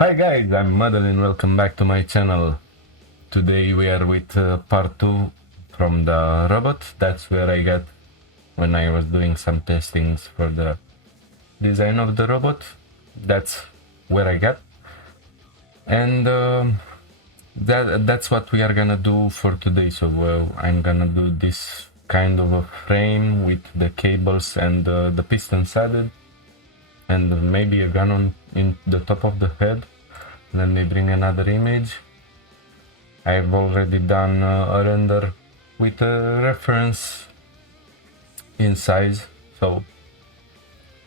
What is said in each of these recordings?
Hi guys, I'm Madeline, welcome back to my channel. Today we are with part 2 from the robot. That's where I got when I was doing some testings for the design of the robot. That's where I got. And that's what we are gonna do for today. So I'm gonna do this kind of a frame with the cables and the pistons added. And maybe a gun on in the top of the head. Let me bring another image. I've already done a render with a reference in size, so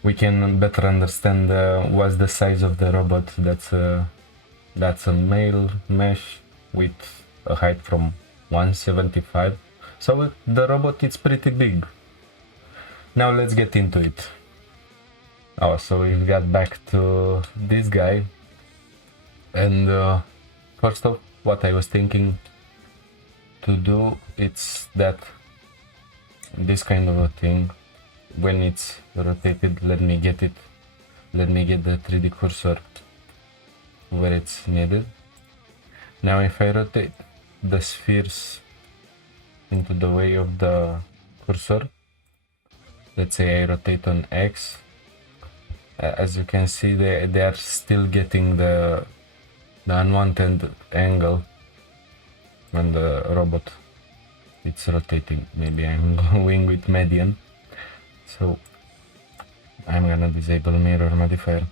we can better understand what's the size of the robot. That's a male mesh with a height from 175. So the robot is pretty big. Now let's get into it. Oh, so we got back to this guy, and first off, what I was thinking to do, it's that this kind of a thing, when it's rotated, let me get the 3D cursor where it's needed. Now if I rotate the spheres into the way of the cursor, let's say I rotate on X, as you can see they are still getting the unwanted angle when the robot it's rotating. Maybe I'm going with median, so I'm gonna disable mirror modifier.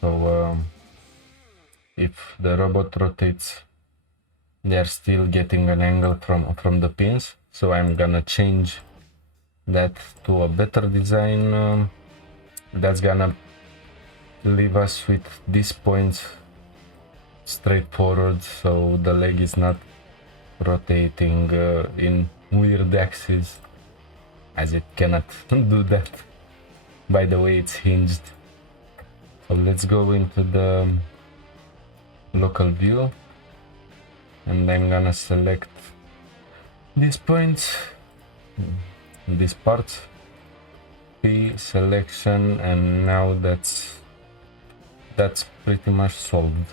So if the robot rotates, they are still getting an angle from the pins, so I'm gonna change that to a better design. That's gonna leave us with these points straight forward, so the leg is not rotating in weird axes, as it cannot do that. By the way, it's hinged. So let's go into the local view, and I'm gonna select these points, these parts, P selection, and now that's pretty much solved.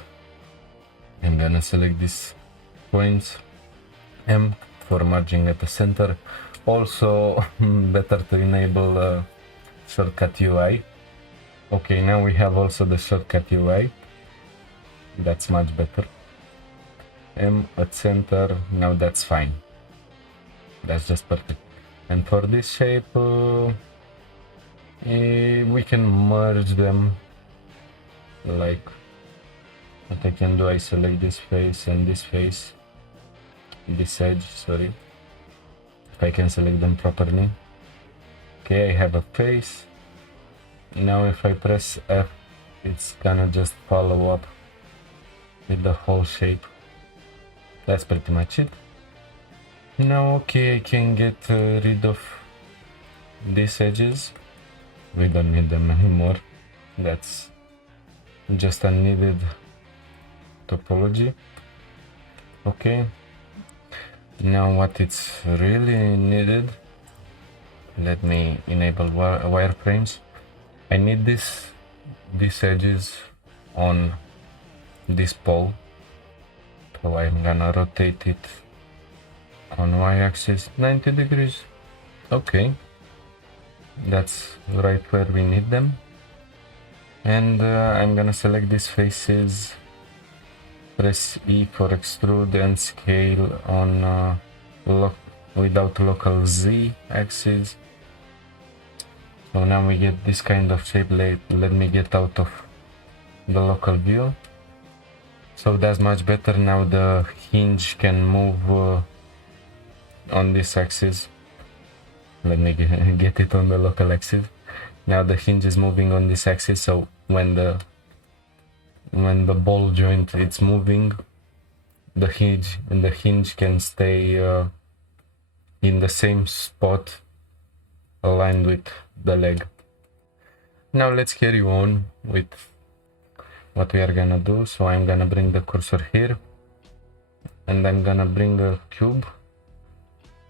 I'm gonna select these points, M for merging at the center. Also better to enable shortcut UI. Okay, now we have also the shortcut UI. That's much better. M at center, now that's fine. That's just perfect. And for this shape, we can merge them. Like what I can do, I select this face and this face, this edge, sorry, if I can select them properly. Okay, I have a face. Now if I press F, it's gonna just follow up with the whole shape. That's pretty much it. Now okay, I can get rid of these edges. We don't need them anymore. That's just unneeded topology. Okay, now what it's really needed, let me enable wireframes. I need these edges on this pole, so I'm gonna rotate it on y-axis 90 degrees. Okay, that's right where we need them. And I'm gonna select these faces, press E for extrude and scale on without local Z axis. So now we get this kind of shape. Let me get out of the local view. So that's much better. Now the hinge can move on this axis. Let me get it on the local axis. Now the hinge is moving on this axis, so when the ball joint it's moving, the hinge can stay in the same spot aligned with the leg. Now let's carry on with what we are gonna do. So I'm gonna bring the cursor here, and I'm gonna bring a cube.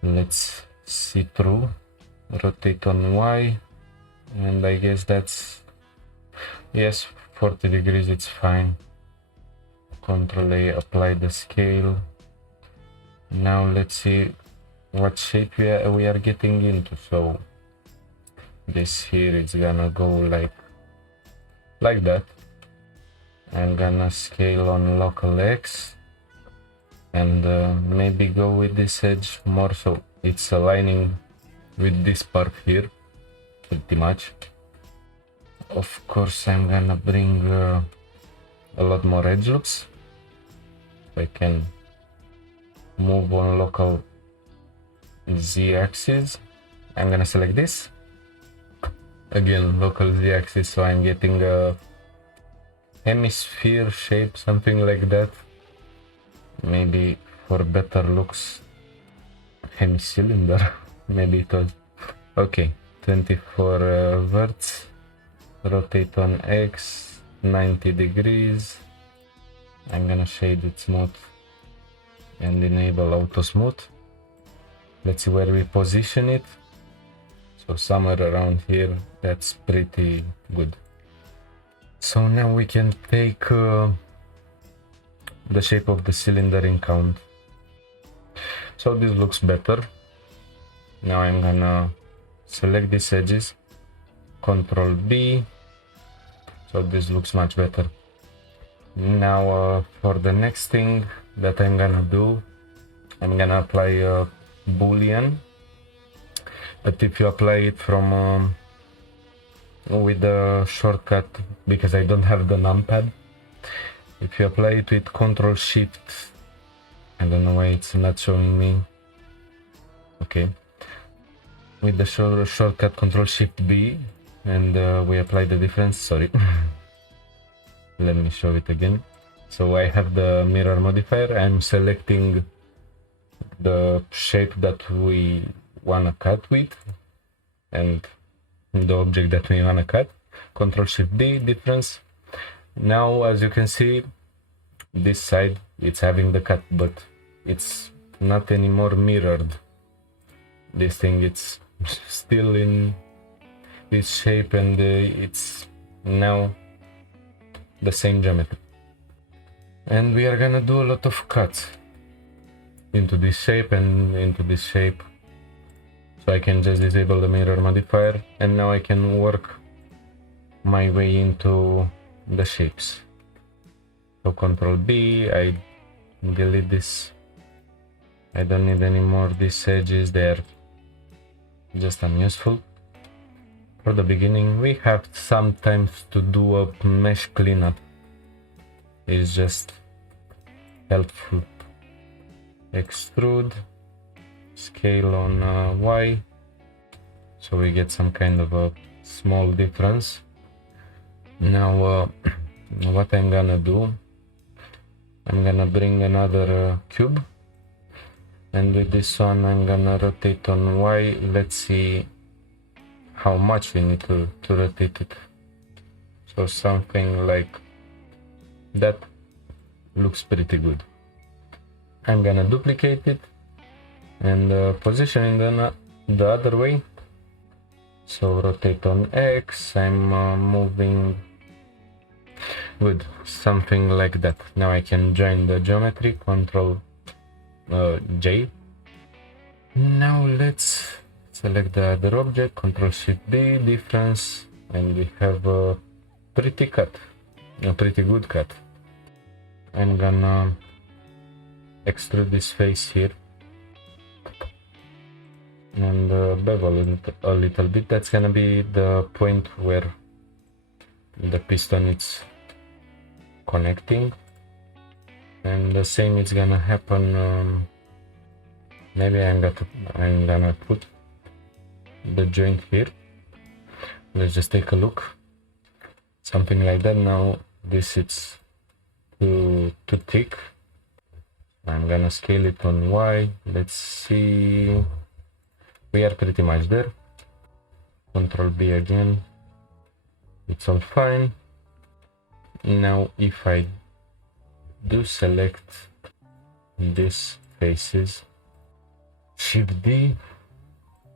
Let's see through, rotate on Y, and I guess that's, yes, 40 degrees, it's fine. Control A, apply the scale. Now let's see what shape we are getting into. So this here is gonna go like that. I'm gonna scale on local X and maybe go with this edge more so it's aligning with this part here pretty much. Of course I'm gonna bring a lot more edge loops. I can move on local z-axis. I'm gonna select this again, local z-axis, so I'm getting a hemisphere shape, something like that. Maybe for better looks, hemicylinder. Maybe it was okay. 24 verts, rotate on X 90 degrees. I'm gonna shade it smooth and enable auto smooth. Let's see where we position it. So somewhere around here, that's pretty good. So now we can take the shape of the cylinder in count. So this looks better. Now I'm gonna select these edges, Control B, so this looks much better. Now for the next thing that I'm gonna do, I'm gonna apply a Boolean, but if you apply it from with the shortcut, because I don't have the numpad, if you apply it with Control Shift, I don't know why it's not showing me. Okay, with the shortcut Control Shift B, and we apply the difference. Sorry. Let me show it again. So I have the mirror modifier. I'm selecting the shape that we wanna cut with and the object that we wanna cut. Control Shift D, difference. Now as you can see, this side it's having the cut, but it's not anymore mirrored. This thing, it's still in this shape, and it's now the same geometry. And we are gonna do a lot of cuts into this shape and into this shape. So I can just disable the mirror modifier, and now I can work my way into the shapes. So Control B, I delete this. I don't need any more these edges, they're just unuseful. For the beginning, we have sometimes to do a mesh cleanup. It's just helpful. Extrude, scale on Y, so we get some kind of a small difference. Now what I'm gonna do, I'm gonna bring another cube, and with this one I'm gonna rotate on Y. Let's see how much we need to rotate it. So something like that looks pretty good. I'm gonna duplicate it and position it the other way. So rotate on X, I'm moving. Good, something like that. Now I can join the geometry, Control J. Now let's select the other object, Control Shift D, difference, and we have a pretty good cut. I'm gonna extrude this face here and bevel it a little bit. That's gonna be the point where the piston is connecting, and the same is gonna happen. Maybe I'm gonna put the joint here. Let's just take a look, something like that. Now this is too thick. I'm gonna scale it on Y. Let's see, we are pretty much there. Control B again, it's all fine. Now if I do select these faces, Shift D,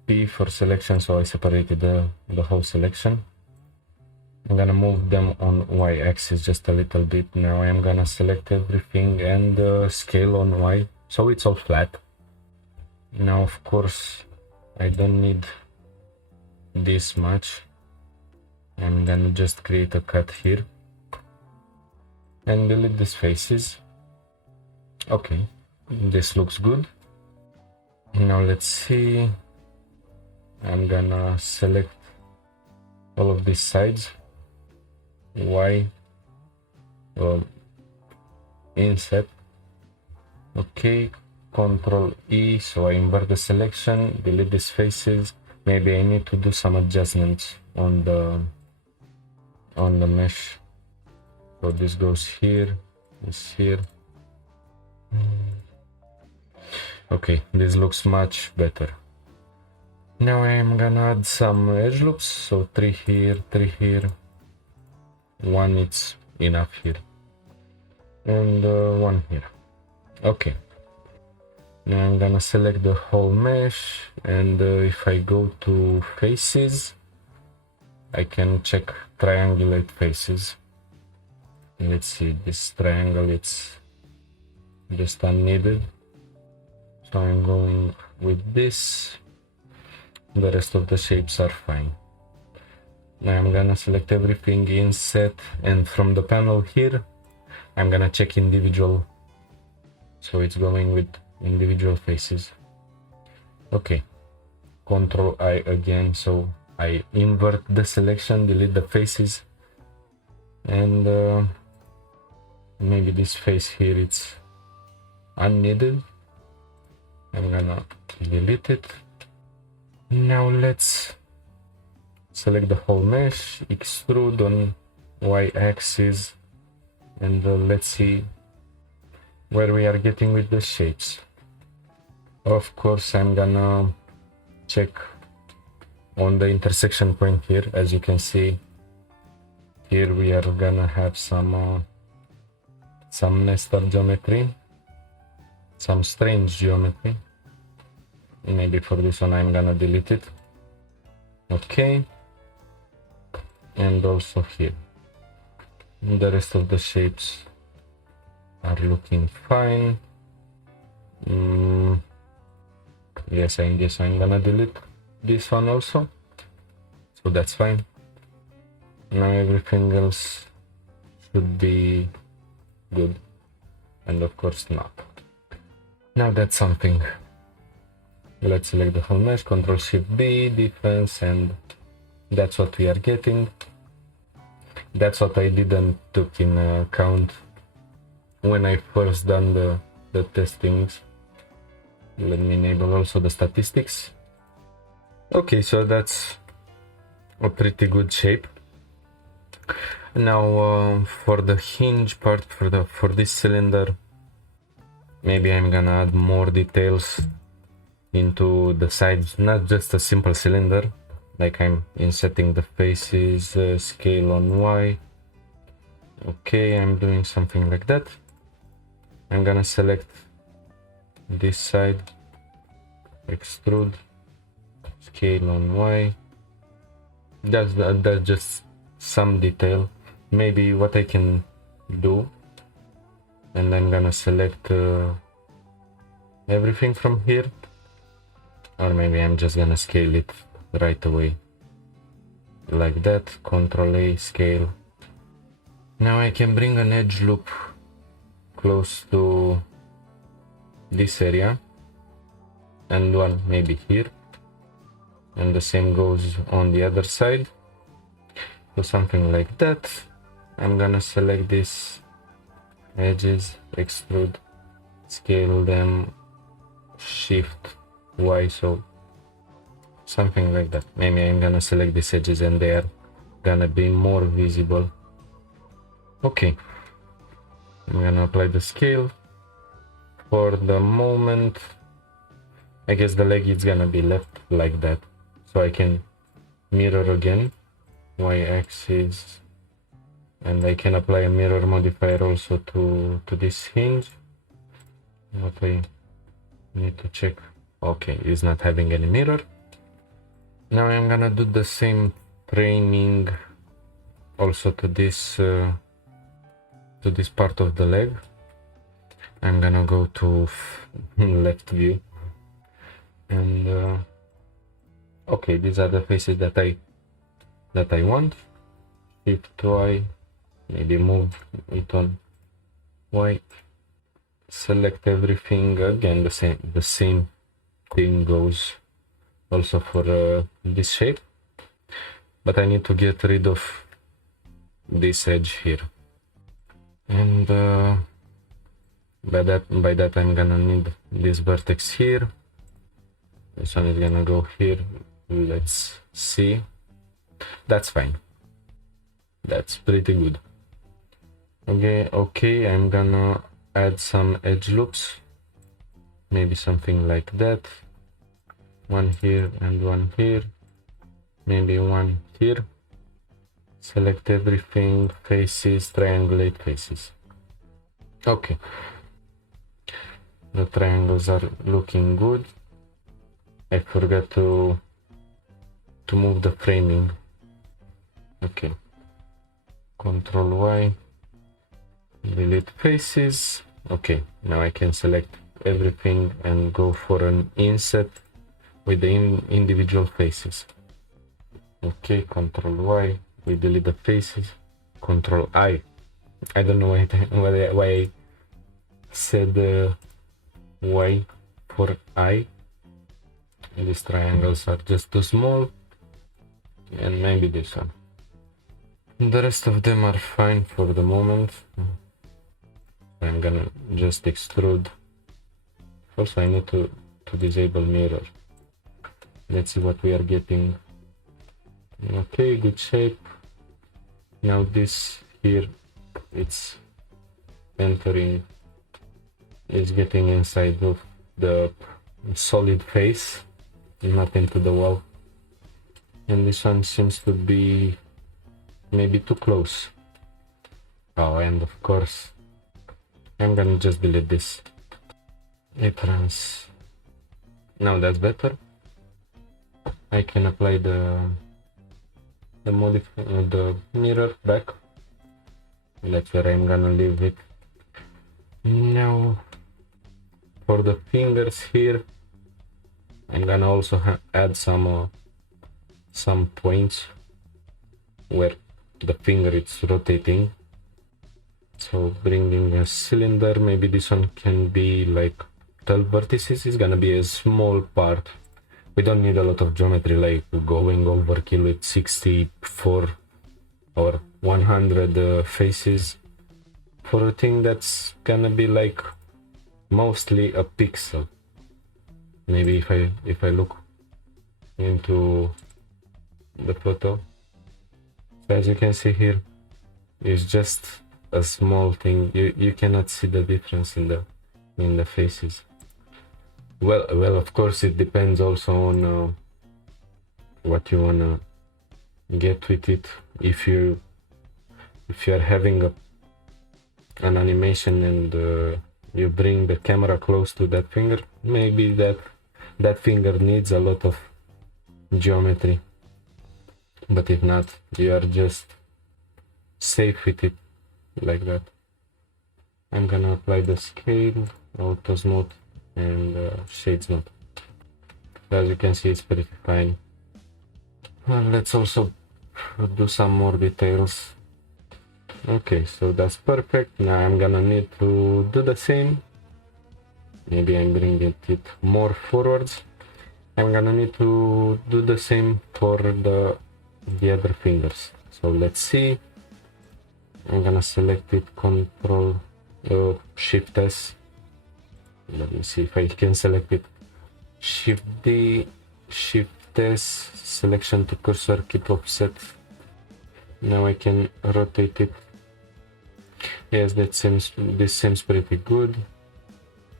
P for selection, so I separated the whole selection. I'm gonna move them on y-axis just a little bit. Now I'm gonna select everything and scale on y, so it's all flat. Now of course I don't need this much. I'm gonna just create a cut here and delete these faces. Okay, this looks good. Now let's see. I'm gonna select all of these sides, Y, inset. Okay, Control E, so I invert the selection, delete these faces. Maybe I need to do some adjustments on the mesh. So this goes here, this here. Okay, this looks much better. Now I'm gonna add some edge loops, so 3 here, 1 it's enough here, and 1 here. Okay, now I'm gonna select the whole mesh, and if I go to faces, I can check triangulate faces. Let's see, this triangle, it's just unneeded, so I'm going with this. The rest of the shapes are fine. Now I'm gonna select everything, inset, and from the panel here I'm gonna check individual, so it's going with individual faces. Okay, Control I again, so I invert the selection, delete the faces, and maybe this face here it's unneeded. I'm gonna delete it. Now let's select the whole mesh, extrude on y-axis, and let's see where we are getting with the shapes. Of course I'm gonna check on the intersection point here. As you can see, here we are gonna have some nested geometry, some strange geometry. Maybe for this one I'm gonna delete it. Okay, and also here. The rest of the shapes are looking fine. Yes, I guess I'm gonna delete this one also, so that's fine. Now everything else should be good, and of course not. Now that's something. Let's select the whole mesh, Ctrl Shift D, defense, and that's what we are getting. That's what I didn't took in account when I first done the testings. Let me enable also the statistics. Okay, so that's a pretty good shape. Now for the hinge part, for this cylinder, maybe I'm gonna add more details into the sides, not just a simple cylinder, like I'm insetting the faces, scale on Y. Okay, I'm doing something like that. I'm gonna select this side, extrude, scale on Y. That's just some detail. Maybe what I can do, and I'm gonna select everything from here, or maybe I'm just gonna scale it right away like that. Ctrl A, scale. Now I can bring an edge loop close to this area, and one maybe here, and the same goes on the other side, so something like that. I'm gonna select these edges, extrude, scale them, shift Y, so something like that. Maybe I'm gonna select these edges and they are gonna be more visible. Okay, I'm gonna apply the scale. For the moment, I guess the leg is gonna be left like that, so I can mirror again, y-axis, and I can apply a mirror modifier also to this hinge. What I need to check, okay, it's not having any mirror. Now I'm gonna do the same framing also to this part of the leg. I'm gonna go to left view, and okay, these are the faces that I want. Shift Y, maybe move it on Y, select everything again. The same thing goes also for this shape, but I need to get rid of this edge here, and by that I'm gonna need this vertex here. This one is gonna go here. Let's see. That's fine. That's pretty good. Okay, I'm gonna add some edge loops, maybe something like that. One here and one here, maybe one here. Select everything, faces, triangulate faces. Okay, the triangles are looking good. I forgot to move the framing. Okay, Control Y, delete faces. Okay, now I can select everything and go for an inset with the individual faces. Okay, Control Y, we delete the faces. Control I. I don't know why I said Y for I. These triangles are just too small, and maybe this one. The rest of them are fine for the moment. I'm gonna just extrude. Also, I need to disable mirror. Let's see what we are getting. Okay, good shape. Now this here, it's entering, is getting inside of the solid face, not into the wall. And this one seems to be maybe too close. Oh, and of course, I'm gonna just delete this. It runs. Now that's better. I can apply the mirror back. That's where I'm gonna leave it. Now for the fingers here, I'm gonna also add some points where the finger is rotating. So bringing a cylinder, maybe this one can be like 12 vertices. It's gonna be a small part. We don't need a lot of geometry, like going overkill with 64 or 100 faces for a thing that's gonna be like mostly a pixel. Maybe if I look into the photo, so as you can see here, it's just a small thing. You cannot see the difference in the faces. Well, of course it depends also on what you wanna get with it. If you're having an animation and you bring the camera close to that finger, maybe that finger needs a lot of geometry. But if not, you are just safe with it like that. I'm gonna apply the scale, auto smooth, and shades mode. As you can see, it's pretty fine. Let's also do some more details. Okay, so that's perfect. Now I'm gonna need to do the same. Maybe I'm bringing it more forwards. I'm gonna need to do the same for the other fingers. So let's see. I'm gonna select it, Control Shift S. Let me see if I can select it. Shift D, Shift S, selection to cursor, keep offset. Now I can rotate it. Yes, this seems pretty good.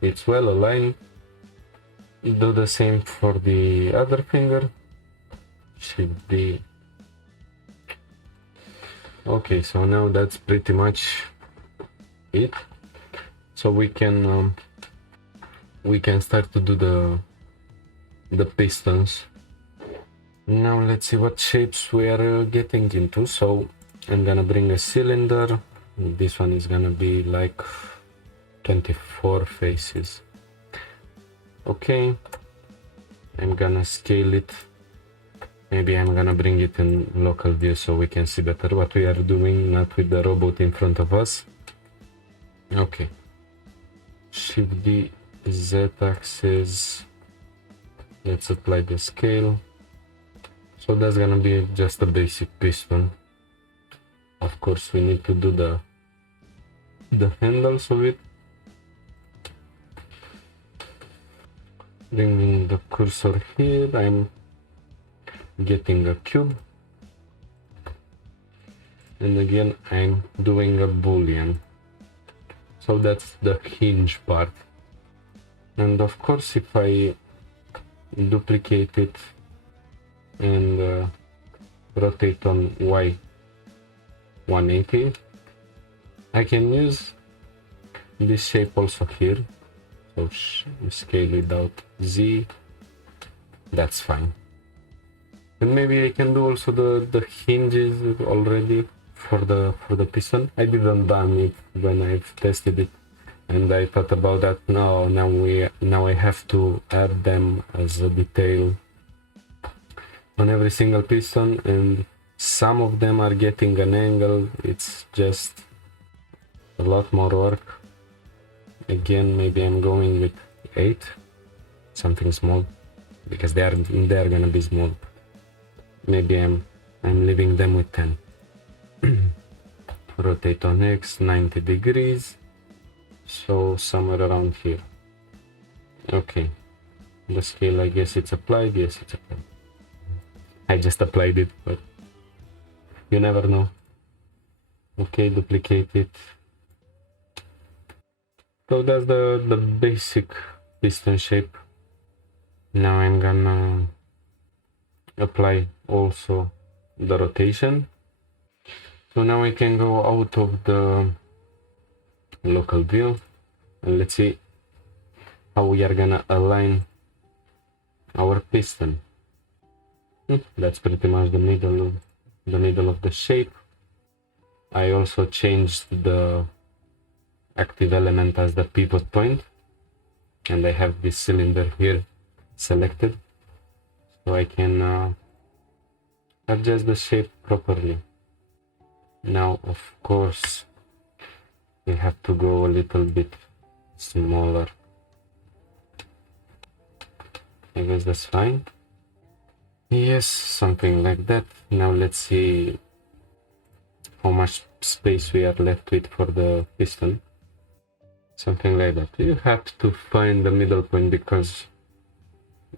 It's well aligned. Do the same for the other finger. Shift D. Okay, so now that's pretty much it. So we can start to do the pistons. Now let's see what shapes we are getting into. So I'm gonna bring a cylinder. This one is gonna be like 24 faces. Okay, I'm gonna scale it. Maybe I'm gonna bring it in local view so we can see better what we are doing, not with the robot in front of us. Okay, Shift D, Z axis. Let's apply the scale. So that's gonna be just a basic piston. Of course, we need to do the handles of it. Bringing the cursor here, I'm getting a cube, and again I'm doing a Boolean. So that's the hinge part. And of course, if I duplicate it and rotate on Y 180, I can use this shape also here. So scale without Z, that's fine. And maybe I can do also the hinges already for the piston. I didn't done it when I've tested it, and I thought about that. No, now I have to add them as a detail on every single piston, and some of them are getting an angle. It's just a lot more work. Again, maybe I'm going with 8, something small, because they're gonna be small. Maybe I'm leaving them with 10. Rotate on X 90 degrees, so somewhere around here. Okay, the scale, I guess it's applied. Yes, it's applied. I just applied it, but you never know. Okay, duplicate it. So that's the basic piston shape. Now I'm gonna apply also the rotation. So now I can go out of the local view and let's see how we are gonna align our piston. That's pretty much the middle of the shape. I also changed the active element as the pivot point, and I have this cylinder here selected, so I can adjust the shape properly. Now of course we have to go a little bit smaller. I guess that's fine. Yes, something like that. Now let's see how much space we are left with for the piston. Something like that. You have to find the middle point because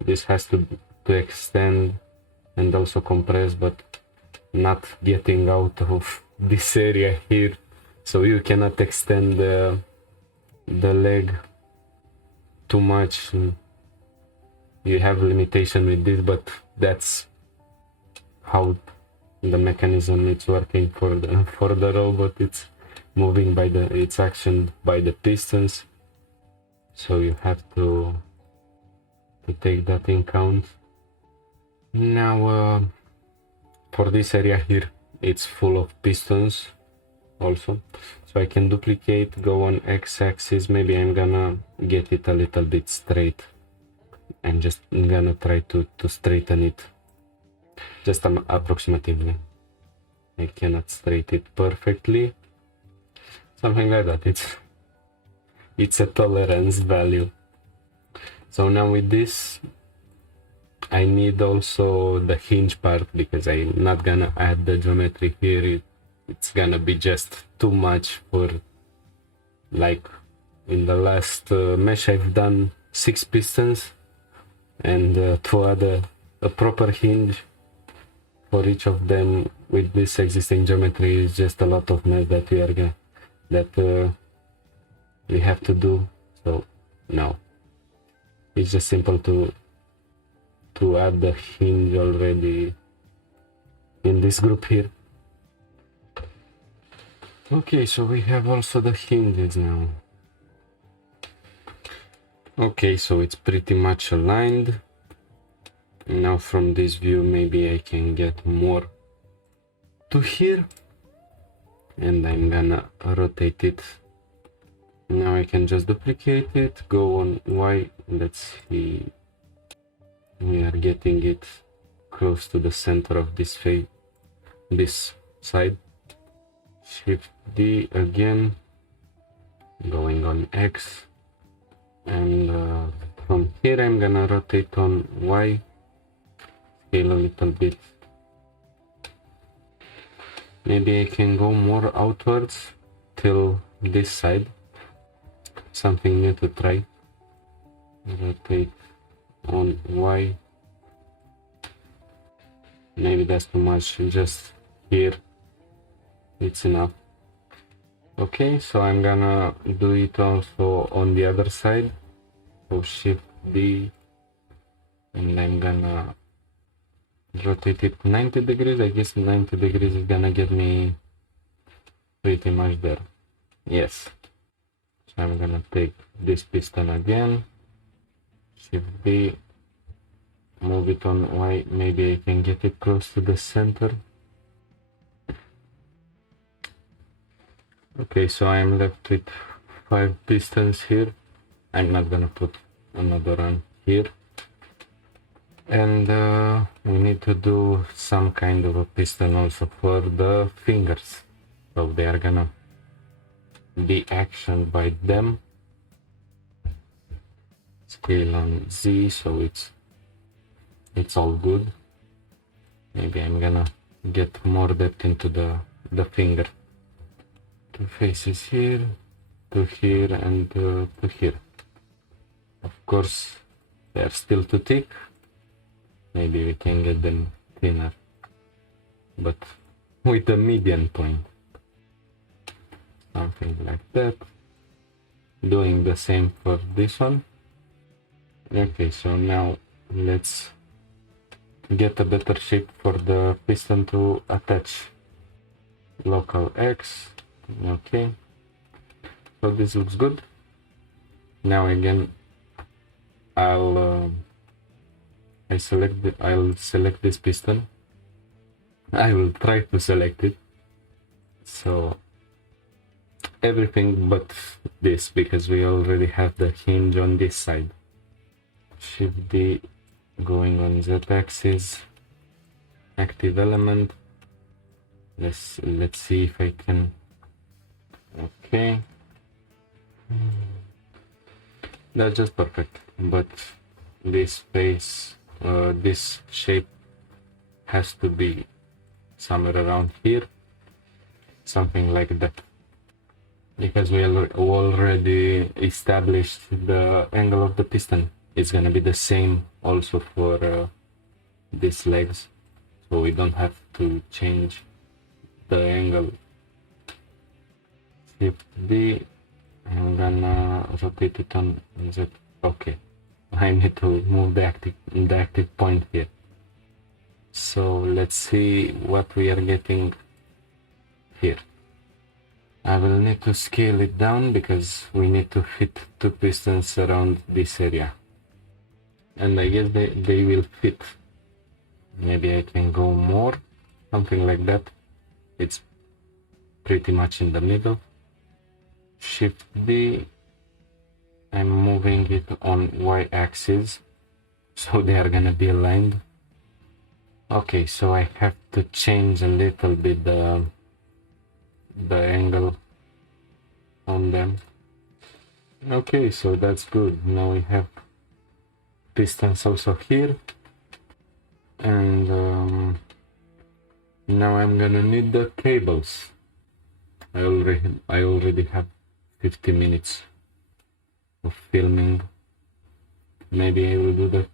this has to extend and also compress, but not getting out of this area here. So you cannot extend the leg too much. You have limitation with this, but that's how the mechanism is working for the robot. It's moving by it's actioned by the pistons, so you have to take that in count. Now for this area here, it's full of pistons also, so I can duplicate, go on x-axis. Maybe I'm gonna get it a little bit straight. I'm just gonna try to straighten it just approximately. I cannot straighten it perfectly. Something like that. It's a tolerance value. So now with this, I need also the hinge part because I'm not gonna add the geometry here. It's gonna be just too much for, like in the last mesh I've done 6 pistons and to add a proper hinge for each of them with this existing geometry is just a lot of mess that we have to do. So no, it's just simple to add the hinge already in this group here. Okay, so we have also the hinges now. Okay, so it's pretty much aligned. Now from this view maybe I can get more to here. and I'm gonna rotate it. Now I can just duplicate it, go on Y, let's see, we are getting it close to the center of this face, this side. Shift D again, going on X, and from here I'm gonna rotate on Y, scale a little bit. Maybe I can go more outwards till this side. Something new to try. Rotate on Y. Maybe that's too much, just here. It's enough. Okay, so I'm gonna do it also on the other side. So Shift D, and I'm gonna rotate it 90 degrees. I guess 90 degrees is gonna get me pretty much there. Yes. So I'm gonna take this piston again, Shift D, move it on Y, maybe I can get it close to the center. Okay, so I'm left with 5 pistons here. I'm not gonna put another one here. And we need to do some kind of a piston also for the fingers. So they are gonna be actioned by them. Scale on Z, so it's all good. Maybe I'm gonna get more depth into the finger. 2 faces here, 2 here, and 2 here. Of course, they're still too thick. Maybe we can get them thinner, but with a median point. Something like that. Doing the same for this one. Okay, so now let's get a better shape for the piston to attach. Local X. Okay, so this looks good. Now again, I'll select this piston. I will try to select it. So everything but this, because we already have the hinge on this side. Shift D, going on Z axis, active element. Let's see if I can. Okay, that's just perfect, but this face, this shape has to be somewhere around here, something like that, because we already established the angle of the piston. It's gonna be the same also for these legs, so we don't have to change the angle. Shift D, I'm gonna rotate it on Z. Okay, I need to move the active point here. So let's see what we are getting here. I will need to scale it down because we need to fit 2 pistons around this area, and I guess they will fit. Maybe I can go more, something like that. It's pretty much in the middle. Shift D, I'm moving it on Y axis, so they are gonna be aligned. Okay, so I have to change a little bit the angle on them. Okay, so that's good. Now we have pistons also here, and now I'm gonna need the cables. I already have 50 minutes of filming. Maybe I will do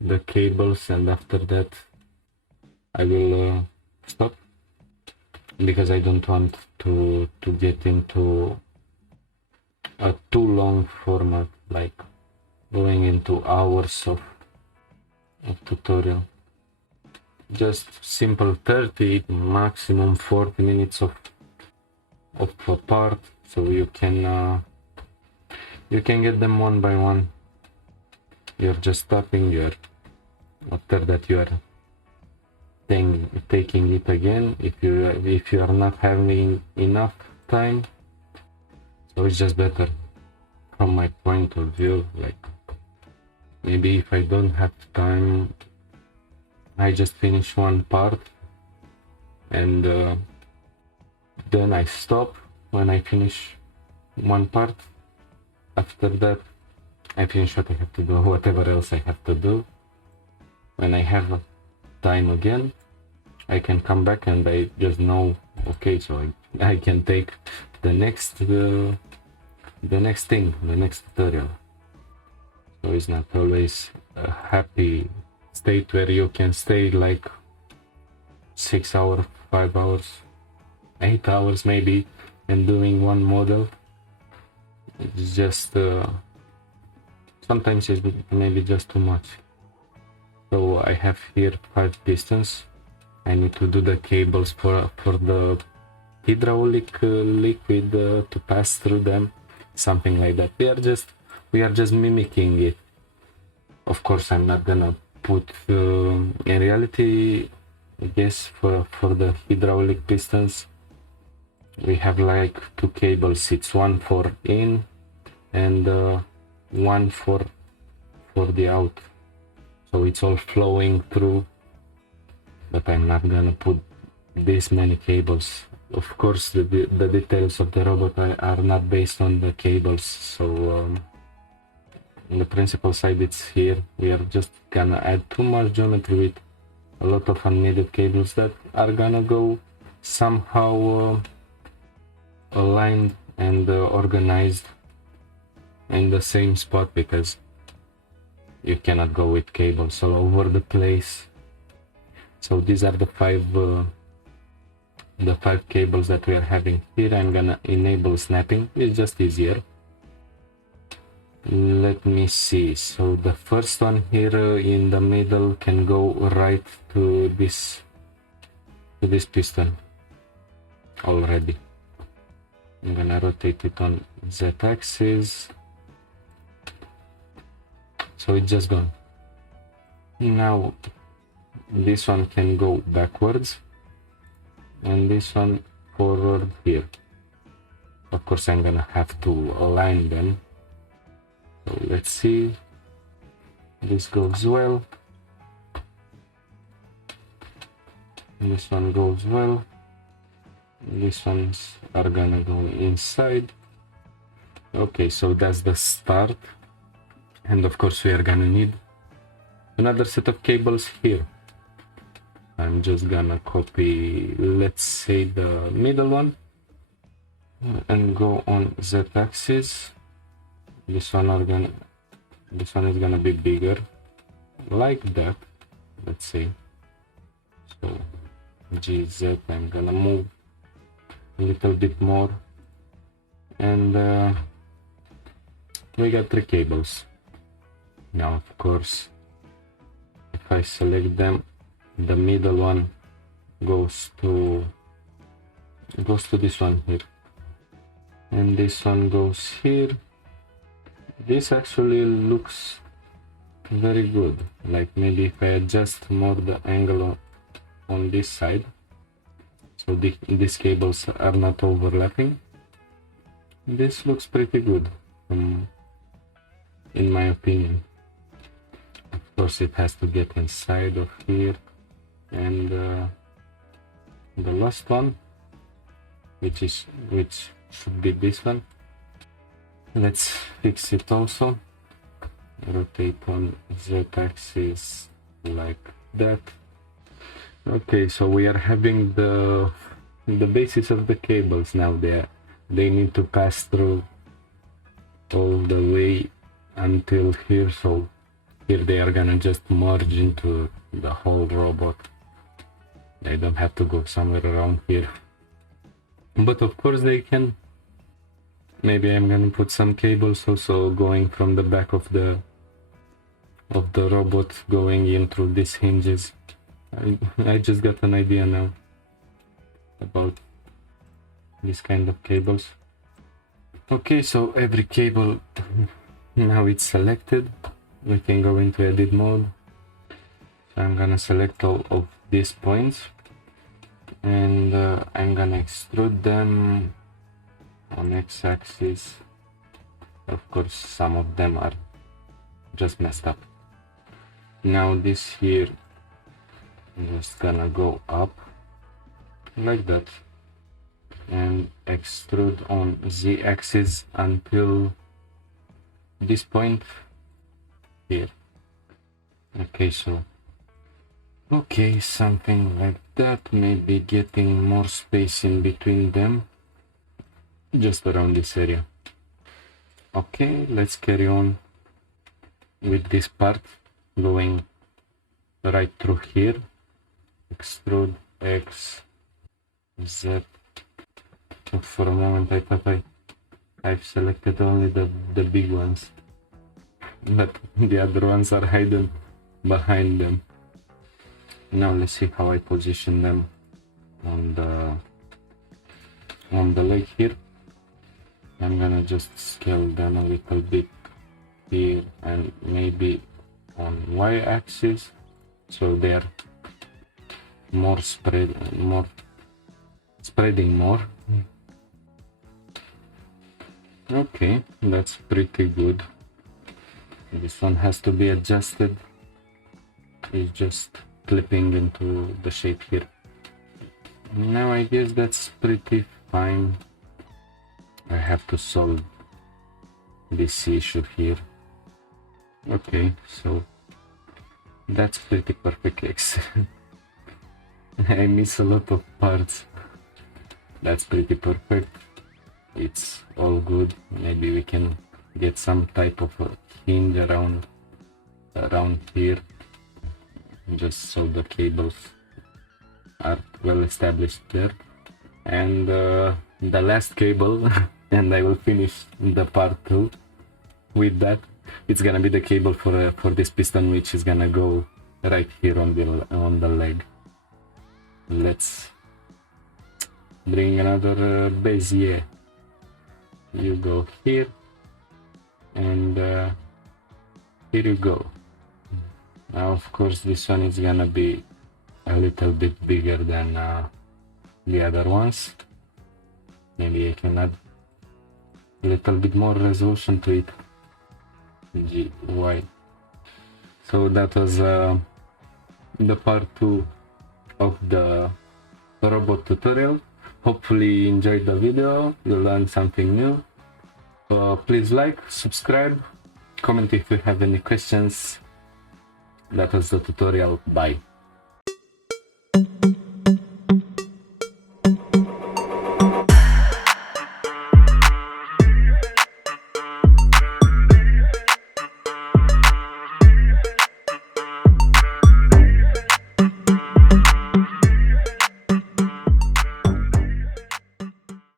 the cables, and after that I will stop, because I don't want to get into a too long format, like going into hours of tutorial. Just simple 30, maximum 40 minutes of a part, so you can get them one by one. You're just stopping, after that you are taking it again if you are not having enough time. So it's just better from my point of view. Like maybe if I don't have time, I just finish one part and then I stop when I finish one part. After that I finish what I have to do, whatever else I have to do. When I have time again, I can come back and I just know, okay, so I can take the next thing, the next tutorial. So it's not always a happy state where you can stay like 6 hours, 5 hours, 8 hours maybe, and doing one model. It's just sometimes it's maybe just too much. So I have here 5 pistons. I need to do the cables for the hydraulic liquid to pass through them, something like that. We are just mimicking it. Of course, I'm not gonna put in reality. I guess for the hydraulic pistons, we have like 2 cables. It's one for in and one for the out. So it's all flowing through, but I'm not gonna put this many cables. Of course, the details of the robot are not based on the cables, so on the principal side it's here. We are just gonna add too much geometry with a lot of unneeded cables that are gonna go somehow aligned and organized in the same spot, because you cannot go with cables all over the place. So these are the five cables that we are having here. I'm gonna enable snapping. It's just easier. Let me see. So the first one here in the middle can go right to this piston already. I'm gonna rotate it on Z-axis. So it's just gone. Now this one can go backwards and this one forward here. Of course, I'm gonna have to align them. So let's see. This goes well. This one goes well. These ones are gonna go inside. Okay, so that's the start. And of course, we are gonna need another set of cables here. I'm just gonna copy, let's say, the middle one and go on Z-axis. This one is gonna be bigger, like that. Let's say. So GZ, I'm gonna move a little bit more, and we got 3 cables. Now, of course, if I select them, the middle one goes to this one here, and this one goes here. This actually looks very good. Like maybe if I adjust more the angle on this side, so these cables are not overlapping, this looks pretty good, in my opinion. Of course, it has to get inside of here, and the last one, which should be this one. Let's fix it also. Rotate on Z-axis like that. Okay, so we are having the basis of the cables now. They need to pass through all the way until here. So here they are gonna just merge into the whole robot. They don't have to go somewhere around here, but of course they can. Maybe I'm gonna put some cables also going from the back of the robot going in through these hinges. I just got an idea now about this kind of cables. Okay, so every cable now it's selected. We can go into edit mode. So I'm gonna select all of these points, and I'm gonna extrude them on x-axis. Of course, some of them are just messed up. Now this here, I'm just gonna go up like that and extrude on z-axis until this point here. Okay, so something like that, maybe getting more space in between them, just around this area. Okay, let's carry on with this part, going right through here. Extrude X, Z. For a moment I thought I've selected only the big ones, but the other ones are hidden behind them. Now let's see how I position them on the leg here. I'm gonna just scale them a little bit here and maybe on y-axis, so they're spreading more. Okay, that's pretty good. This one has to be adjusted. It's just clipping into the shape here. Now I guess that's pretty fine. I have to solve this issue here. Okay, so that's pretty perfect. I miss a lot of parts. That's pretty perfect. It's all good. Maybe we can get some type of a hinge around here, just so the cables are well established there. And the last cable, and I will finish the part 2 with that. It's gonna be the cable for this piston, which is gonna go right here on the leg. Let's bring another Bezier. You go here, and here you go. Now of course this one is gonna be a little bit bigger than the other ones. Maybe I can add a little bit more resolution to it. GY. So that was the part 2 of the robot tutorial. Hopefully you enjoyed the video, you learned something new. Please like, subscribe, comment if you have any questions. That was the tutorial. Bye.